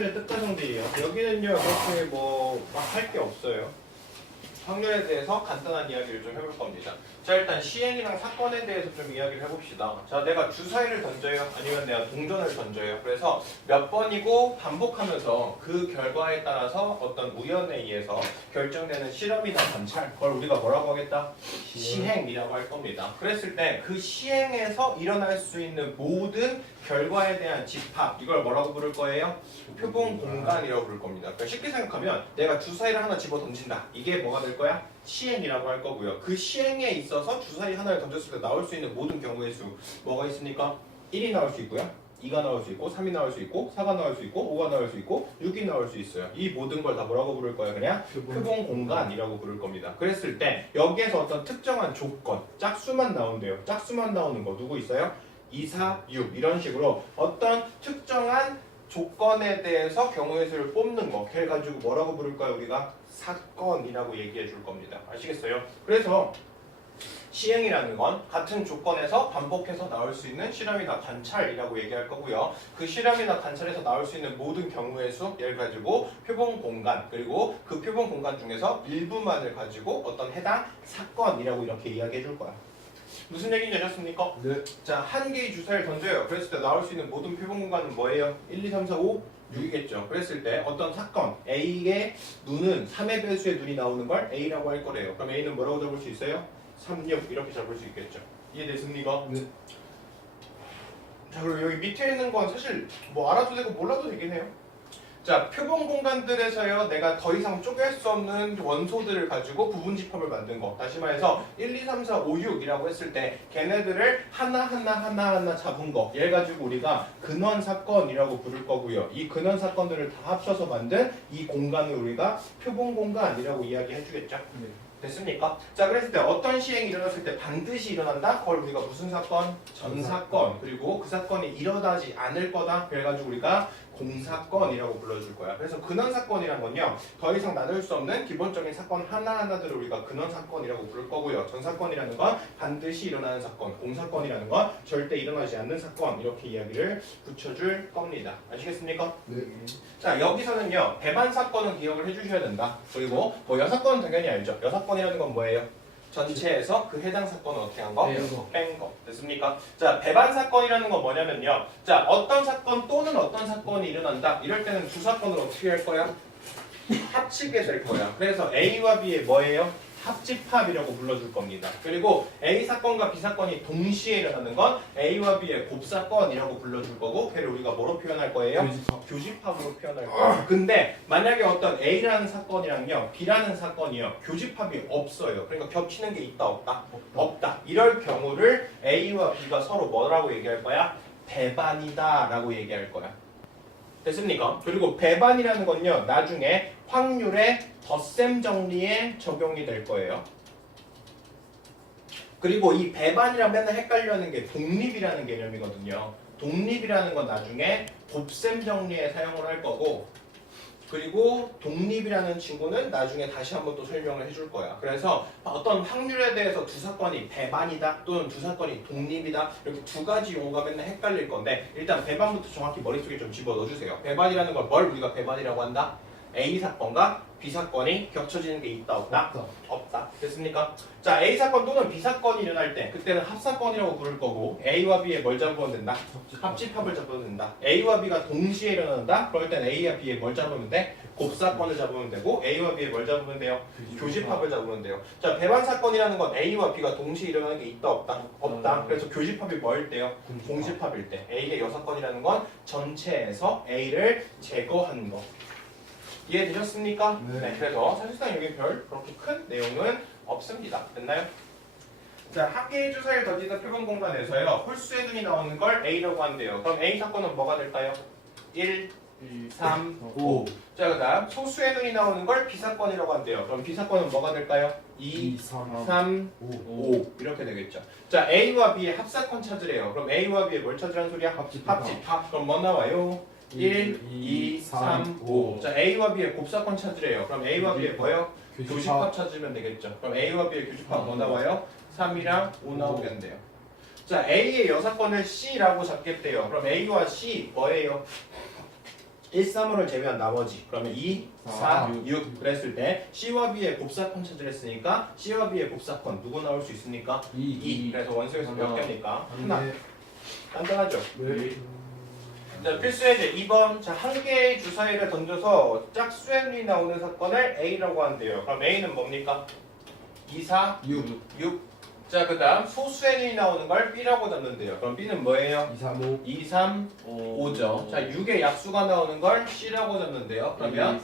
확률의 뜻가정들이에요. 여기는요 그렇게 뭐 막 할 게 없어요. 확률에 대해서 간단한 이야기를 좀 해볼 겁니다. 자, 일단 시행이랑 사건에 대해서 좀 이야기를 해봅시다. 자, 내가 주사위를 던져요? 아니면 내가 동전을 던져요? 그래서 몇 번이고 반복하면서 그 결과에 따라서 어떤 우연에 의해서 결정되는 실험이나 관찰, 그걸 우리가 뭐라고 하겠다? 시행이라고 할 겁니다. 그랬을 때 그 시행에서 일어날 수 있는 모든 결과에 대한 집합, 이걸 뭐라고 부를 거예요? 표본 공간이라고 부를 겁니다. 그러니까 쉽게 생각하면 내가 주사위를 하나 집어 던진다. 이게 뭐가 될 거야? 시행이라고 할 거고요. 그 시행에 있어서 주사위 하나를 던졌을 때 나올 수 있는 모든 경우의 수 뭐가 있습니까? 1이 나올 수 있고요. 2가 나올 수 있고 3이 나올 수 있고 4가 나올 수 있고 5가 나올 수 있고 6이 나올 수 있어요. 이 모든 걸 다 뭐라고 부를 거예요? 그냥 표본 공간이라고 부를 겁니다. 그랬을 때 여기에서 어떤 특정한 조건, 짝수만 나온대요. 짝수만 나오는 거 누구 있어요? 2, 4, 6 이런 식으로 어떤 특정한 조건에 대해서 경우의 수를 뽑는 거 그래 가지고 뭐라고 부를까요? 우리가 사건이라고 얘기해 줄 겁니다. 아시겠어요? 그래서 시행이라는 건 같은 조건에서 반복해서 나올 수 있는 실험이나 관찰이라고 얘기할 거고요. 그 실험이나 관찰에서 나올 수 있는 모든 경우의 수, 예를 가지고 표본 공간, 그리고 그 표본 공간 중에서 일부만을 가지고 어떤 해당 사건이라고 이렇게 이야기해 줄 거야. 무슨 얘기인지 아셨습니까? 네. 자, 한 개의 주사를 던져요. 그랬을 때 나올 수 있는 모든 표본 공간은 뭐예요? 1, 2, 3, 4, 5, 6이겠죠. 그랬을 때 어떤 사건 A의 눈은 3의 배수의 눈이 나오는 걸 A라고 할 거래요. 그럼 A는 뭐라고 잡을 수 있어요? 3, 6 이렇게 잡을 수 있겠죠. 이해됐습니까? 네. 자, 그리고 여기 밑에 있는 건 사실 뭐 알아도 되고 몰라도 되긴 해요. 자, 표본 공간들에서요 내가 더 이상 쪼갤 수 없는 원소들을 가지고 부분 집합을 만든 거. 다시 말해서 1, 2, 3, 4, 5, 6이라고 했을 때 걔네들을 하나하나 잡은 거. 얘를 가지고 우리가 근원 사건이라고 부를 거고요. 이 근원 사건들을 다 합쳐서 만든 이 공간을 우리가 표본 공간이라고 이야기해 주겠죠. 네. 됐습니까? 자, 그랬을 때 어떤 시행이 일어났을 때 반드시 일어난다? 그걸 우리가 무슨 사건? 전사건. 그리고 그 사건이 일어나지 않을 거다. 그래가지고 우리가 공사건이라고 불러줄 거야. 그래서 근원사건이란 건요, 더 이상 나눌 수 없는 기본적인 사건 하나하나들을 우리가 근원사건이라고 부를 거고요. 전사건이라는 건 반드시 일어나는 사건, 공사건이라는 건 절대 일어나지 않는 사건, 이렇게 이야기를 붙여줄 겁니다. 아시겠습니까? 네. 자, 여기서는요 배반 사건은 기억을 해주셔야 된다. 그리고 뭐 여사건은 당연히 알죠. 여사건이라는 건 뭐예요? 전체에서 그 해당 사건은 어떻게 한 거? 뺀 거. 됐습니까? 자, 배반 사건이라는 건 뭐냐면요. 자, 어떤 사건 또는 어떤 사건이 일어난다. 이럴 때는 두 사건을 어떻게 할 거야? 합치게 될 거야. 그래서 A와 B의 뭐예요? 합집합이라고 불러줄 겁니다. 그리고 A 사건과 B 사건이 동시에 일어나는 건 A와 B의 곱사건이라고 불러줄 거고 걔를 우리가 뭐로 표현할 거예요? 교집합으로 표현할 거예요. 근데 만약에 어떤 A라는 사건이랑요 B라는 사건이요 교집합이 없어요. 그러니까 겹치는 게 있다 없다? 없다. 이럴 경우를 A와 B가 서로 뭐라고 얘기할 거야? 배반이다 라고 얘기할 거야. 됐습니까? 그리고 배반이라는 건요 나중에 확률의 덧셈 정리에 적용이 될 거예요. 그리고 이 배반이랑 맨날 헷갈려하는 게 독립이라는 개념이거든요. 독립이라는 건 나중에 곱셈 정리에 사용을 할 거고, 그리고 독립이라는 친구는 나중에 다시 한번 또 설명을 해줄 거야. 그래서 어떤 확률에 대해서 두 사건이 배반이다 또는 두 사건이 독립이다 이렇게 두 가지 용어가 맨날 헷갈릴 건데 일단 배반부터 정확히 머릿속에 좀 집어넣어주세요. 배반이라는 걸 뭘 우리가 배반이라고 한다? A 사건과 B 사건이 겹쳐지는 게 있다 없다? 없다. 됐습니까? 자, A 사건 또는 B 사건이 일어날 때 그때는 합사건이라고 부를 거고 A와 B에 뭘 잡으면 된다? 합집합을 잡으면 된다. A와 B가 동시에 일어난다? 그럴 땐 A와 B에 뭘 잡으면 돼? 곱사건을 잡으면 되고 A와 B에 뭘 잡으면 돼요? 교집합을 잡으면 돼요. 자, 배반 사건이라는 건 A와 B가 동시에 일어나는 게 있다 없다? 없다. 그래서 교집합이 뭐일 때요? 공집합일 때. A의 여사건이라는 건 전체에서 A를 제거하는 거. 이해되셨습니까? 네. 그래서 사실상 여기 별 그렇게 큰 내용은 없습니다. 됐나요? 자, 한 개의 주사를 던지는 표본 공간에서요 홀수의 눈이 나오는 걸 A라고 한대요. 그럼 A 사건은 뭐가 될까요? 1, 3, 5. 자, 그 다음 소수의 눈이 나오는 걸 B 사건이라고 한대요. 그럼 B 사건은 뭐가 될까요? 2, 3, 5 이렇게 되겠죠. 자, A와 B의 합사건 찾으래요. 그럼 A와 B의 뭘 찾으라는 소리야? 합집합. 그럼 뭐 나와요? 1, 2, 3, 5. 자, A와 B의 곱사건 찾으래요. 그럼 A와 B의 뭐예요? 교집합 찾으면 되겠죠. 그럼 A와 B의 교집합 뭐 나와요? 3이랑 5 나오겠네요. 자, A의 여사건을 C라고 잡겠대요. 그럼 A와 C 뭐예요? 1, 3호를 제외한 나머지 그러면 2, 4, 6 그랬을 때 C와 B의 곱사건 찾으랬으니까 C와 B의 곱사건 누구 나올 수 있습니까? 2. 그래서 원소에서 몇 개입니까? 하나. 간단하죠? 네. 자, 필수예제 2번. 자, 한 개의 주사위를 던져서 짝수행이 나오는 사건을 A라고 한대요. 그럼 A는 뭡니까? 2, 4, 6. 자, 그 다음 소수행이 나오는 걸 B라고 잡는데요. 그럼 B는 뭐예요? 2, 3, 5. 2, 3, 5죠. 자, 6의 약수가 나오는 걸 C라고 잡는데요. 그러면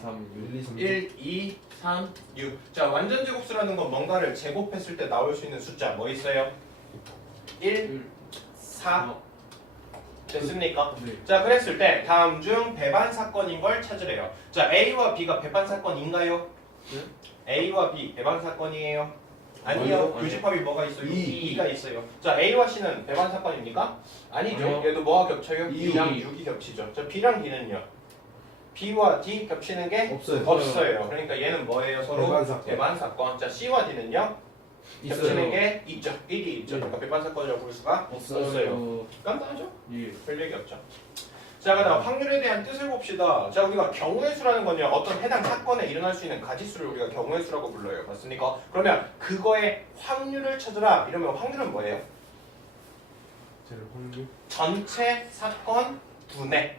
1, 2, 3, 1, 2, 3, 6. 자, 완전 제곱수라는 건 뭔가를 제곱했을 때 나올 수 있는 숫자 뭐 있어요? 1, 4. 됐습니까? 네. 자, 그랬을 때 다음 중 배반 사건인 걸 찾으래요. 자, A와 B가 배반 사건인가요? 네? A와 B 배반 사건이에요? 아니요. 아니요. 교집합이 뭐가 있어요? 2. 2가 있어요. 자, A와 C는 배반 사건입니까? 아니죠. 아니요. 얘도 뭐가 겹쳐요? 2. 2랑 6이 겹치죠. 자, B랑 D는요? B와 D 겹치는 게 없어요. 없어요. 그러니까 얘는 뭐예요? 서로 배반 사건. 배반 사건. 자, C와 D는요? 겹치는 게 있죠. 1이 있죠. 그러니까 배반 사건이라고 볼 수가 없어요. 간단하죠? 예. 별 얘기 없죠. 자, 그다음 확률에 대한 뜻을 봅시다. 자, 우리가 경우의 수라는 건요, 어떤 해당 사건에 일어날 수 있는 가지수를 우리가 경우의 수라고 불러요. 맞습니까? 그러면 그거의 확률을 찾으라. 이러면 확률은 뭐예요? 제일 확률. 전체 사건 분의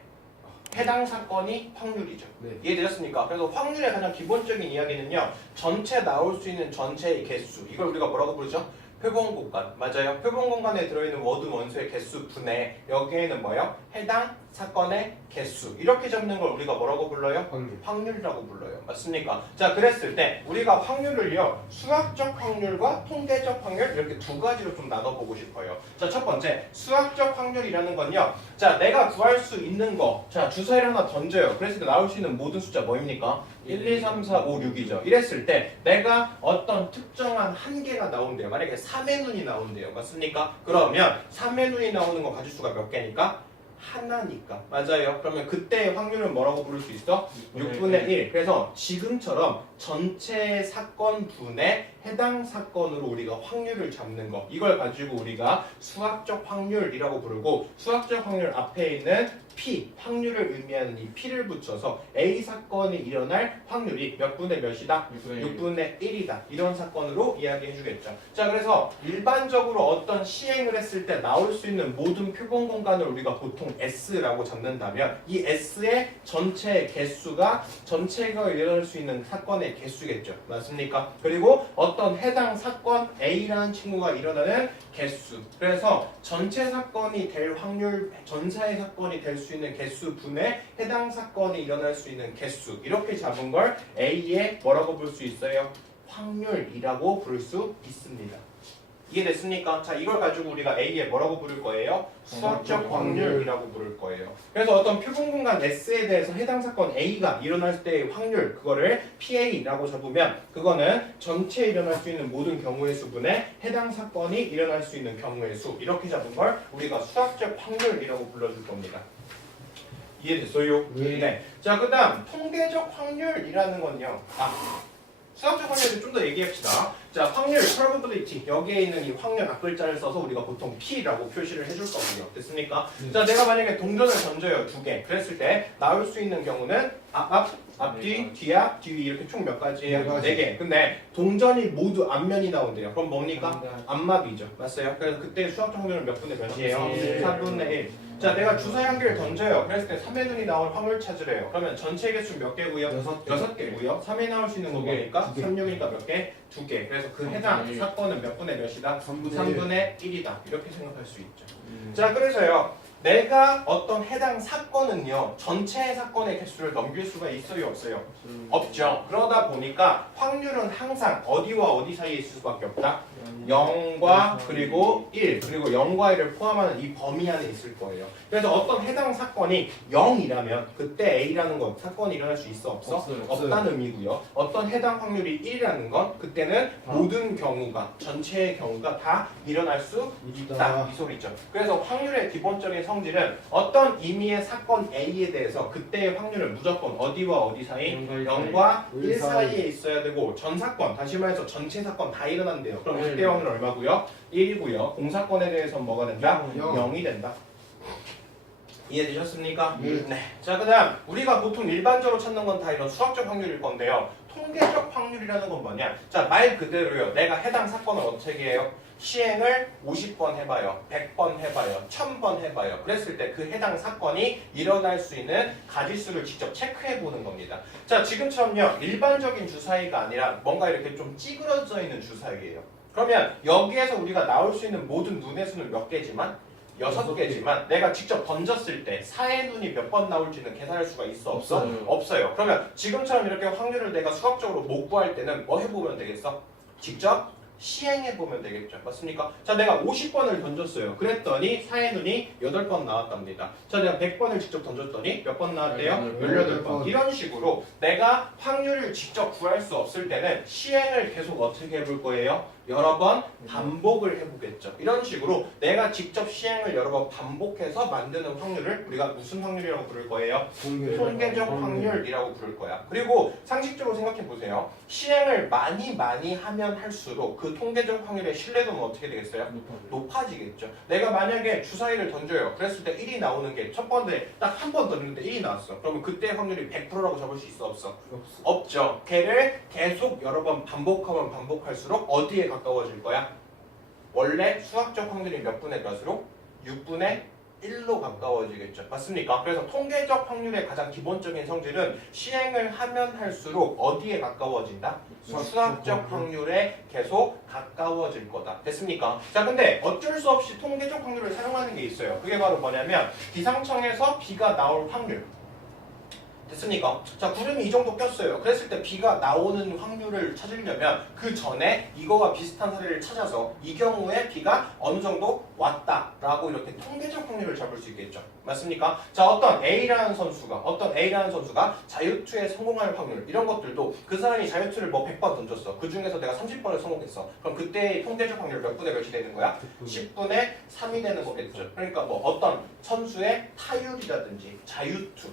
해당 사건이 확률이죠. 네. 이해되셨습니까? 그래서 확률의 가장 기본적인 이야기는요, 전체 나올 수 있는 전체의 개수. 이걸 우리가 뭐라고 부르죠? 표본 공간. 맞아요. 표본 공간에 들어있는 모든 원소의 개수 분의 여기에는 뭐요? 해당 사건의 개수. 이렇게 잡는 걸 우리가 뭐라고 불러요? 확률. 확률이라고 불러요. 맞습니까? 자, 그랬을 때 우리가 확률을요, 수학적 확률과 통계적 확률 이렇게 두 가지로 좀 나눠보고 싶어요. 자, 첫 번째 수학적 확률이라는 건요, 자, 내가 구할 수 있는 거, 자, 주사위를 하나 던져요. 그랬을 때 나올 수 있는 모든 숫자 뭐입니까? 1, 2, 3, 4, 5, 6이죠. 이랬을 때 내가 어떤 특정한 한 개가 나온대요. 만약에 3의 눈이 나온대요. 맞습니까? 그러면 3의 눈이 나오는 거 가지수가 몇 개니까? 하나니까. 맞아요. 그러면 그때의 확률은 뭐라고 부를 수 있어? 6분의 1. 그래서 지금처럼 전체 사건 분의 해당 사건으로 우리가 확률을 잡는 거. 이걸 가지고 우리가 수학적 확률이라고 부르고, 수학적 확률 앞에 있는 P, 확률을 의미하는 이 P를 붙여서 A 사건이 일어날 확률이 몇 분의 몇이다? 6분의 1이다. 이런 사건으로 이야기해 주겠죠. 자, 그래서 일반적으로 어떤 시행을 했을 때 나올 수 있는 모든 표본 공간을 우리가 보통 S라고 잡는다면, 이 S의 전체 개수가 전체가 일어날 수 있는 사건의 개수겠죠. 맞습니까? 그리고 어떤 해당 사건 A라는 친구가 일어나는 개수. 그래서 전체 사건이 될 확률, 전사의 사건이 될 수 있는 개수 분의 해당 사건이 일어날 수 있는 개수. 이렇게 잡은 걸 A의 뭐라고 볼 수 있어요? 확률이라고 부를 수 있습니다. 이해됐습니까? 자, 이걸 가지고 우리가 A의 뭐라고 부를 거예요? 수학적 확률이라고 부를 거예요. 그래서 어떤 표본 공간 S에 대해서 해당 사건 A가 일어날 때의 확률, 그거를 PA라고 잡으면 그거는 전체에 일어날 수 있는 모든 경우의 수분에 해당 사건이 일어날 수 있는 경우의 수. 이렇게 잡은 걸 우리가 수학적 확률이라고 불러줄 겁니다. 이해됐어요? 네. 자, 그 다음 통계적 확률이라는 건요. 수학적 확률을 좀 더 얘기합시다. 자, 확률, probability. 여기에 있는 이 확률 앞글자를 써서 우리가 보통 P라고 표시를 해줄 거고요. 됐습니까? 자, 내가 만약에 동전을 던져요. 2개. 그랬을 때 나올 수 있는 경우는 앞뒤, 뒤앞, 뒤 이렇게 총 몇 가지예요? 4개. 근데 동전이 모두 앞면이 나온대요. 그럼 뭡니까? 앞막이죠. 맞어요? 그래서 그때 수학적 확률은 몇 분의 몇이에요? 3분의 1. 자, 내가 주사위 한 개를 던져요. 그랬을 때 3의 눈이 나올 확률 찾으래요. 그러면 전체 개수 몇 개고요? 6개고요. 3에 나올 수 있는 거 뭐니까? 36이니까 몇 개? 2개. 그래서 그 해당 사건은 몇 분의 몇이다? 3분의 1이다. 이렇게 생각할 수 있죠. 자, 그래서요, 내가 어떤 해당 사건은요, 전체 사건의 개수를 넘길 수가 있어요, 없어요? 없죠. 그러다 보니까 확률은 항상 어디와 어디 사이에 있을 수밖에 없다? 0과 그리고 1, 그리고 0과 1을 포함하는 이 범위 안에 있을 거예요. 그래서 어떤 해당 사건이 0이라면 그때 A라는 건 사건이 일어날 수 있어, 없어? 없어요. 없다는 의미고요. 어떤 해당 확률이 1이라는 건 그때는 모든 경우가, 전체의 경우가 다 일어날 수 있다. 이 소리죠. 그래서 확률의 기본적인 성질은 어떤 의미의 사건 A에 대해서 그때의 확률은 무조건 어디와 어디 사이? 0과 1 사이에 있어야 되고, 전 사건, 다시 말해서 전체 사건 다 일어난대요. 그럼 그때의 확률은 얼마고요? 1이고요. 공사건에 대해서는 뭐가 된다? 0이 된다. 이해되셨습니까? 네. 자, 그다음 우리가 보통 일반적으로 찾는 건 다 이런 수학적 확률일 건데요. 통계적 확률이라는 건 뭐냐? 자, 말 그대로요. 내가 해당 사건을 어떻게 해요? 시행을 50번 해봐요. 100번 해봐요. 1000번 해봐요. 그랬을 때 그 해당 사건이 일어날 수 있는 가지수를 직접 체크해 보는 겁니다. 자, 지금처럼요. 일반적인 주사위가 아니라 뭔가 이렇게 좀 찌그러져 있는 주사위예요. 그러면 여기에서 우리가 나올 수 있는 모든 눈의 수는 몇 개지만 6개지만 내가 직접 던졌을 때 사의 눈이 몇 번 나올지는 계산할 수가 있어? 없어? 없어요. 없어요. 그러면 지금처럼 이렇게 확률을 내가 수학적으로 못 구할 때는 뭐 해보면 되겠어? 직접 시행해보면 되겠죠. 맞습니까? 자, 내가 50번을 던졌어요. 그랬더니 사의 눈이 8번 나왔답니다. 자, 내가 100번을 직접 던졌더니 몇 번 나왔대요? 18번. 이런 식으로 내가 확률을 직접 구할 수 없을 때는 시행을 계속 어떻게 해볼 거예요? 여러 번 반복을 해보겠죠. 이런 식으로 내가 직접 시행을 여러 번 반복해서 만드는 확률을 우리가 무슨 확률이라고 부를 거예요? 통계적 확률이라고 부를 거야. 그리고 상식적으로 생각해 보세요. 시행을 많이 하면 할수록 그 통계적 확률의 신뢰도는 어떻게 되겠어요? 높아지겠죠. 내가 만약에 주사위를 던져요. 그랬을 때 1이 나오는 게 첫 번째 딱 한 번 던졌는데 1이 나왔어. 그러면 그때 확률이 100%라고 잡을 수 있어? 없어? 없죠. 걔를 계속 여러 번 반복하면 반복할수록 어디에 가까워질 거야? 원래 수학적 확률이 몇 분의 몇으로? 6분의 1로 가까워지겠죠. 맞습니까? 그래서 통계적 확률의 가장 기본적인 성질은 시행을 하면 할수록 어디에 가까워진다? 수학적 확률에 계속 가까워질 거다. 됐습니까? 자, 근데 어쩔 수 없이 통계적 확률을 사용하는 게 있어요. 그게 바로 뭐냐면 기상청에서 비가 나올 확률. 됐습니까? 자, 구름이 이 정도 꼈어요. 그랬을 때 비가 나오는 확률을 찾으려면 그 전에 이거와 비슷한 사례를 찾아서 이 경우에 비가 어느 정도 왔다라고 이렇게 통계적 확률을 잡을 수 있겠죠. 맞습니까? 자, 어떤 A라는 선수가 자유투에 성공할 확률 이런 것들도 그 사람이 자유투를 뭐 100번 던졌어. 그 중에서 내가 30번을 성공했어. 그럼 그때의 통계적 확률 몇 분의 몇이 되는 거야? 10분의 3이 되는 거겠죠. 그러니까 뭐 어떤 선수의 타율이라든지 자유투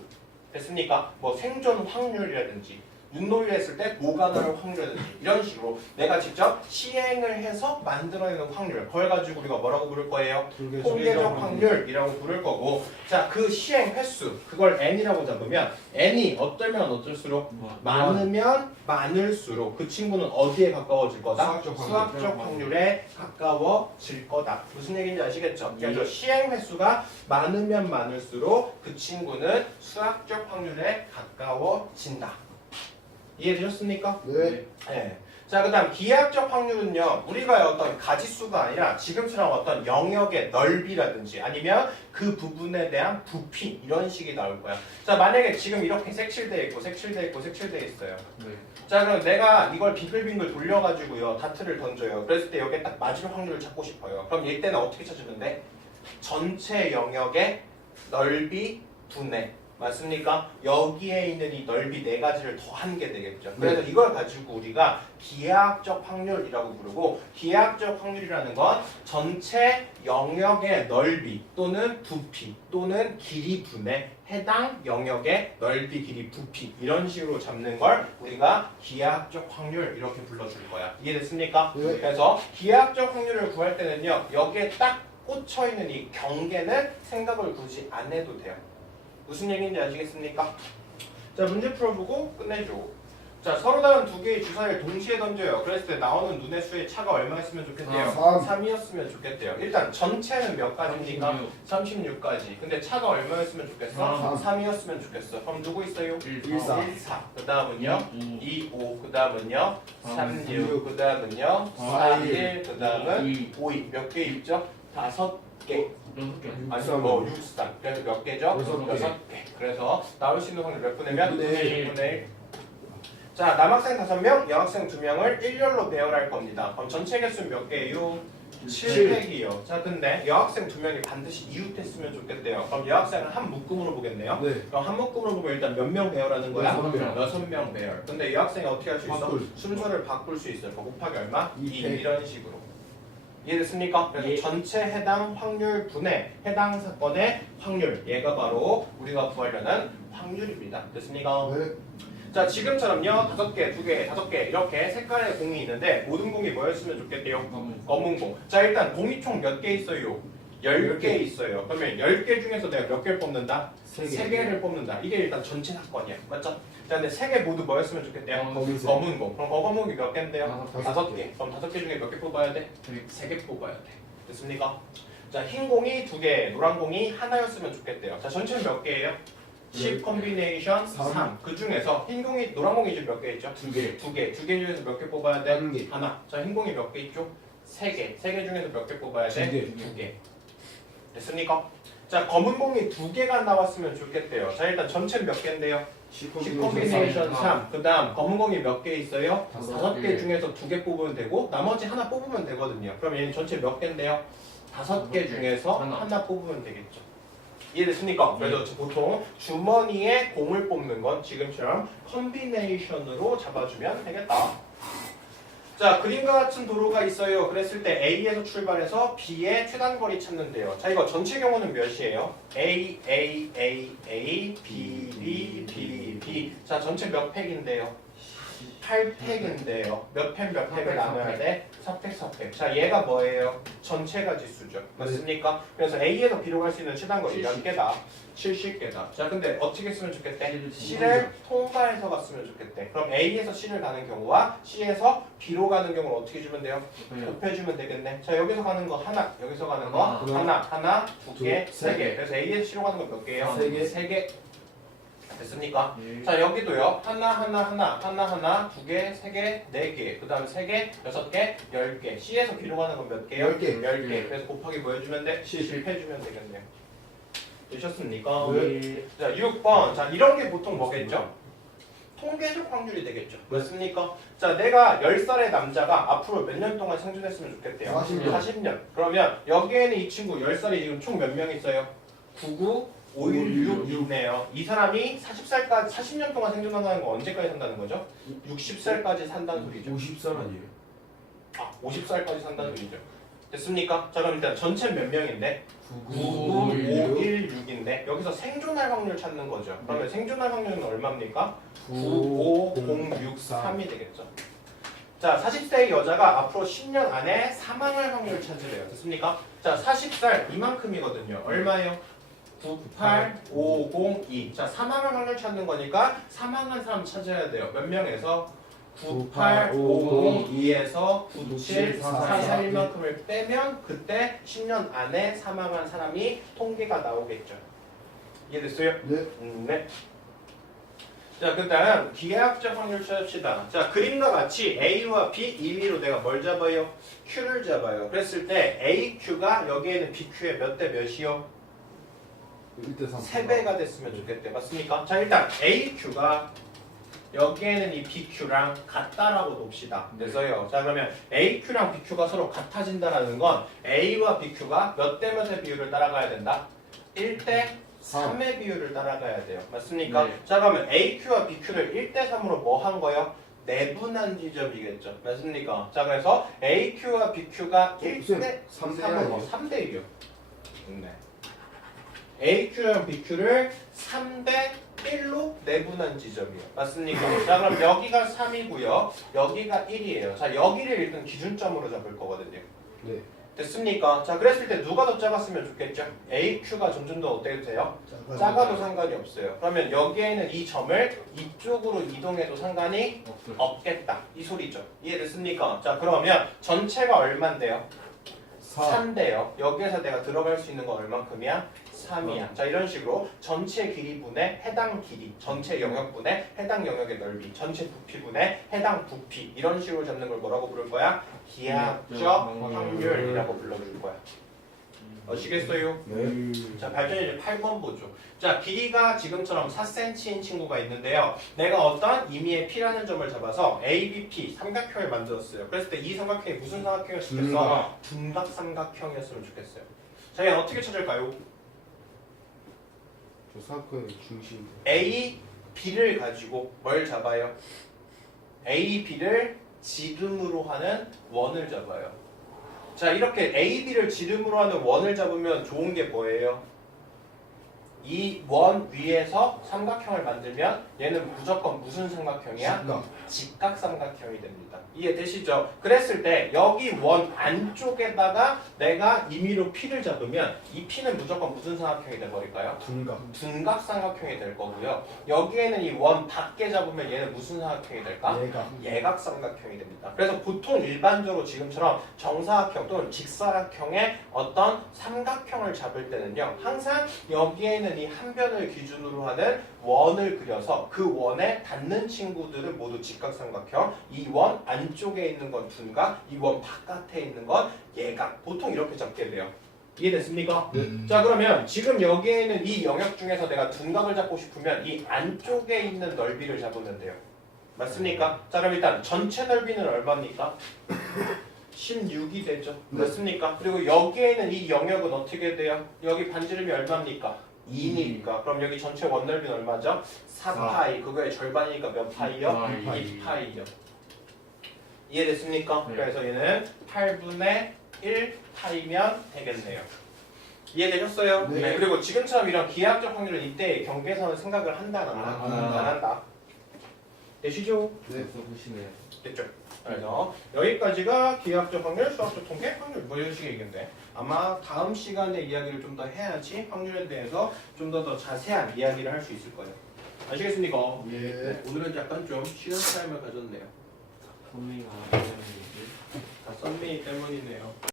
됐습니까? 뭐 생존 확률이라든지 윷놀이를 했을 때 뭐가 나올 확률이라든지 이런 식으로 내가 직접 시행을 해서 만들어내는 확률 그걸 가지고 우리가 뭐라고 부를 거예요? 통계적 확률이라고 부를 거고 자, 그 시행 횟수 그걸 n이라고 잡으면 n이 어떨면 어떨수록 많으면 많을수록 그 친구는 어디에 가까워질 거다? 수학적 확률에 가까워질 거다. 무슨 얘기인지 아시겠죠? 그래서 시행 횟수가 많으면 많을수록 그 친구는 수학적 확률에 가까워진다. 이해되셨습니까? 네. 네. 자, 그 다음 기하학적 확률은요 우리가 어떤 가지수가 아니라 지금처럼 어떤 영역의 넓이라든지 아니면 그 부분에 대한 부피 이런 식이 나올 거야. 자, 만약에 지금 이렇게 색칠돼 있고 색칠돼 있어요. 네. 자, 그럼 내가 이걸 빙글빙글 돌려가지고요 다트를 던져요. 그랬을 때 여기에 딱 맞을 확률을 찾고 싶어요. 그럼 이때는 어떻게 찾으면 돼? 전체 영역의 넓이 분해 맞습니까? 여기에 있는 이 넓이 네 가지를 더한 게 되겠죠. 그래서 이걸 가지고 우리가 기하학적 확률이라고 부르고 기하학적 확률이라는 건 전체 영역의 넓이 또는 부피 또는 길이 분의 해당 영역의 넓이, 길이, 부피 이런 식으로 잡는 걸 우리가 기하학적 확률 이렇게 불러줄 거야. 이해됐습니까? 네. 그래서 기하학적 확률을 구할 때는요 여기에 딱 꽂혀있는 이 경계는 생각을 굳이 안 해도 돼요. 무슨 얘기인지 아시겠습니까? 자, 문제 풀어보고 끝내줘. 자, 서로 다른 두 개의 주사위를 동시에 던져요. 그랬을 때 나오는 눈의 수의 차가 얼마였으면 좋겠대요? 3이었으면 좋겠대요. 일단 전체는 몇 가지입니까? 36까지. 근데 차가 얼마였으면 좋겠어? 3이었으면 좋겠어. 그럼 누구 있어요? 1, 4. 1, 4. 그 다음은요? 2, 5. 그 다음은요? 3, 6. 그 다음은요? 4, 1. 그 다음은 5, 2. 몇 개 있죠? 5개. 아니 뭐 6단. 그래서 몇 개죠? 6개. 그래서 나올 수 있는 확률 몇 분의 몇? 6분의 1. 자, 남학생 5명, 여학생 2명을 일렬로 배열할 겁니다. 그럼 전체 개수는 몇 개예요? 700이요. 자, 근데 여학생 2명이 반드시 이웃했으면 좋겠대요. 그럼 여학생은 한 묶음으로 보겠네요. 네. 그럼 한 묶음으로 보면 일단 몇 명 배열하는 거야? 6명. 6명 배열. 근데 여학생이 어떻게 할 수 있어? 바꿀. 순서를 바꿀 수 있어요. 곱하기 얼마? 2. 2. 이런 식으로. 이해됐습니까? 그래서 예. 전체 해당 확률 분의 해당 사건의 확률 얘가 바로 우리가 구하려는 확률입니다. 됐습니까? 네. 자, 지금처럼요 5개, 2개, 5개 이렇게 색깔의 공이 있는데 모든 공이 뭐였으면 좋겠대요? 검은 공. 자, 일단 공이 총 몇 개 있어요? 10개 있어요. 그러면 10개 중에서 내가 몇 개를 뽑는다? 세 3개를 뽑는다. 이게 일단 전체 사건이야. 맞죠? 자, 근데 3개 모두 뭐였으면 좋겠대요? 검은색. 검은고. 그럼 검은고기 몇 개인데요? 다섯 5개. 그럼 5개 중에 몇 개 뽑아야 돼? 네. 3개 뽑아야 돼. 됐습니까? 자, 흰 공이 2개, 노란 공이 하나였으면 좋겠대요. 자, 전체는 몇 개예요? 10 콤비네이션 3. 그 중에서 흰 공이, 노란 공이 지금 몇 개 있죠? 2개. 2개. 2개 중에서 몇 개 뽑아야 돼? 1개. 하나. 자, 흰 공이 몇 개 있죠? 3개. 3개 중에서 몇 개 뽑아야 돼? 2개. 2개. 됐습니까? 자, 검은 공이 2개가 나왔으면 좋겠대요. 자, 일단 전체는 몇 개인데요? 10 콤비네이션 3. 그 다음 검은 공이 몇 개 있어요? 5개 중에서 2개 뽑으면 되고 나머지 하나 뽑으면 되거든요. 그럼 얘는 전체 몇 개인데요? 5개 중에서 하나 뽑으면 되겠죠. 이해됐습니까? 그래서 보통 주머니에 공을 뽑는 건 지금처럼 컨비네이션으로 잡아주면 되겠다. 자, 그림과 같은 도로가 있어요. 그랬을 때 A에서 출발해서 B의 최단거리 찾는데요. 자, 이거 전체 경우는 몇이에요? A, A, A, A, B, B, B, B. 자, 전체 몇 팩인데요? 8팩인데요. 몇 팩 몇 팩을 나눠야 돼? 4팩, 4팩. 자, 얘가 뭐예요? 전체가 지수죠. 맞습니까? 그래서 A에서 B로 갈 수 있는 최단거리 몇 개다? 70개다. 자, 근데 어떻게 쓰면 좋겠대? C를 통과해서 갔으면 좋겠대. 그럼 A에서 C를 가는 경우와 C에서 B로 가는 경우는 어떻게 주면 돼요? 곱해주면 되겠네. 자, 여기서 가는 거 하나, 여기서 가는 거 하나, 두 개, 세 개. 그래서 A에서 C로 가는 거 몇 개예요? 세 개. 됐습니까? 자, 여기도요. 하나, 두 개, 세 개, 네 개. 그 다음에 세 개, 여섯 개, 10개. C에서 B로 가는 건 몇 개요? 10개. 10개. 그래서 곱하기 뭐 해주면 돼? 10 해주면 되겠네요. 되셨습니까? 네. 자, 6번. 자, 이런 게 보통 뭐겠죠? 통계적 확률이 되겠죠. 맞습니까? 자, 내가 10살의 남자가 앞으로 몇 년 동안 생존했으면 좋겠대요. 40년. 40년. 그러면 여기에는 이 친구 10살이 지금 총 몇 명 있어요? 99, 516 있네요. 이 사람이 40살까지 40년 동안 생존한다는 건 언제까지 산다는 거죠? 60살까지 산다는 소리죠. 50살 아니에요? 아, 50살까지 산다는 소리죠. 됐습니까? 자, 그럼 일단 전체는 몇 명인데? 99516 99516인데 여기서 생존할 확률 찾는 거죠. 그러면 생존할 확률은 얼마입니까? 95063 95063이 되겠죠. 자, 40세의 여자가 앞으로 10년 안에 사망할 확률 찾으래요. 됐습니까? 자, 40살 이만큼이거든요. 얼마예요? 98502. 자, 사망할 확률 찾는 거니까 사망한 사람 찾아야 돼요. 몇 명에서? 98502에서 97441만큼을 빼면 그때 10년 안에 사망한 사람이 통계가 나오겠죠. 이해됐어요? 네. 네. 자, 그 다음 기하학적 확률 찾읍시다. 자, 그림과 같이 A와 B, 2위로 내가 뭘 잡아요? Q를 잡아요. 그랬을 때 AQ가 여기에는 BQ의 몇 대 몇이요? 1대3 3배가 됐으면 좋겠대. 맞습니까? 자, 일단 AQ가 여기에는 이 BQ랑 같다라고 봅시다. 그래서요. 자, 그러면 AQ랑 BQ가 서로 같아진다라는 건 A와 BQ가 몇 대 몇의 비율을 따라가야 된다? 1대 3의 비율을 따라가야 돼요. 맞습니까? 네. 자, 그러면 AQ와 BQ를 1대 3으로 뭐 한 거예요? 내분한 지점이겠죠. 맞습니까? 자, 그래서 AQ와 BQ가 1대 3대 3대 1이요. 네. AQ랑 BQ를 3대 1로 내분한 지점이에요. 맞습니까? 자, 그럼 여기가 3이고요. 여기가 1이에요. 자, 여기를 일단 기준점으로 잡을 거거든요. 네. 됐습니까? 자, 그랬을 때 누가 더 작았으면 좋겠죠? AQ가 점점 더 어떻게 돼요? 작아도 상관이 없어요. 그러면 여기에는 이 점을 이쪽으로 이동해도 상관이 없겠다. 이 소리죠. 이해됐습니까? 자, 그러면 전체가 얼만데요? 3대요. 여기에서 내가 들어갈 수 있는 건 얼만큼이야? 3이야. 자, 이런 식으로 전체 길이분의 해당 길이, 전체 영역분의 해당 영역의 넓이, 전체 부피분의 해당 부피 이런 식으로 잡는 걸 뭐라고 부를 거야? 기하학적 확률이라고 불러줄 거야. 아시겠어요? 네. 자, 발전 이제 8번 보죠. 자, 길이가 지금처럼 4cm인 친구가 있는데요. 내가 어떤 임의의 P라는 점을 잡아서 ABP 삼각형을 만들었어요. 그랬을 때 이 삼각형이 무슨 삼각형이었으면 좋겠어? 둔각 삼각형이었으면 좋겠어요. 자, 얘는 어떻게 찾을까요? 저 사건의 중심. A, B를 가지고 뭘 잡아요? A, B를 지름으로 하는 원을 잡아요. 자, 이렇게 A, B를 지름으로 하는 원을 잡으면 좋은 게 뭐예요? 이 원 위에서 삼각형을 만들면 얘는 무조건 무슨 삼각형이야? 직각. 직각삼각형이 됩니다. 이해되시죠? 그랬을 때 여기 원 안쪽에다가 내가 임의로 P를 잡으면 이 P는 무조건 무슨 삼각형이 돼버릴까요? 둔각. 둔각삼각형이 될 거고요. 여기에는 이 원 밖에 잡으면 얘는 무슨 삼각형이 될까? 얘가. 예각삼각형이 됩니다. 그래서 보통 일반적으로 지금처럼 정사각형 또는 직사각형의 어떤 삼각형을 잡을 때는요, 항상 여기에는 이 한 변을 기준으로 하는 원을 그려서 그 원에 닿는 친구들은 모두 직각삼각형, 이 원 안쪽에 있는 건 둔각, 이 원 바깥에 있는 건 예각. 보통 이렇게 잡게 돼요. 이해됐습니까? 자, 그러면 지금 여기에는 이 영역 중에서 내가 둔각을 잡고 싶으면 이 안쪽에 있는 넓이를 잡으면 돼요. 맞습니까? 자, 그럼 일단 전체 넓이는 얼마입니까? 16이 되죠. 맞습니까? 그리고 여기에는 이 영역은 어떻게 돼요? 여기 반지름이 얼마입니까? 2니까. 그럼 여기 전체 원 넓이는 얼마죠? 4파이. 그거의 절반이니까 몇 파이요? 2파이요. 이해됐습니까? 네. 그래서 얘는 8분의 1파이면 되겠네요. 이해되셨어요? 네. 그리고 지금처럼 이런 기하학적 확률은 이때 경계선을 생각을 한다 안 한다? 안 한다. 안 한다. 되시죠? 네. 보시네요. 됐죠? 그래서 여기까지가 기하학적 확률, 수학적 통계, 확률 뭐 이런 식의 얘기인데 아마 다음 시간에 이야기를 좀 더 해야지 확률에 대해서 좀 더 자세한 이야기를 할 수 있을 거예요. 아시겠습니까? 예. 오늘은 약간 좀 쉬는 타임을 가졌네요. 선미가 다 썸미이 때문이네요.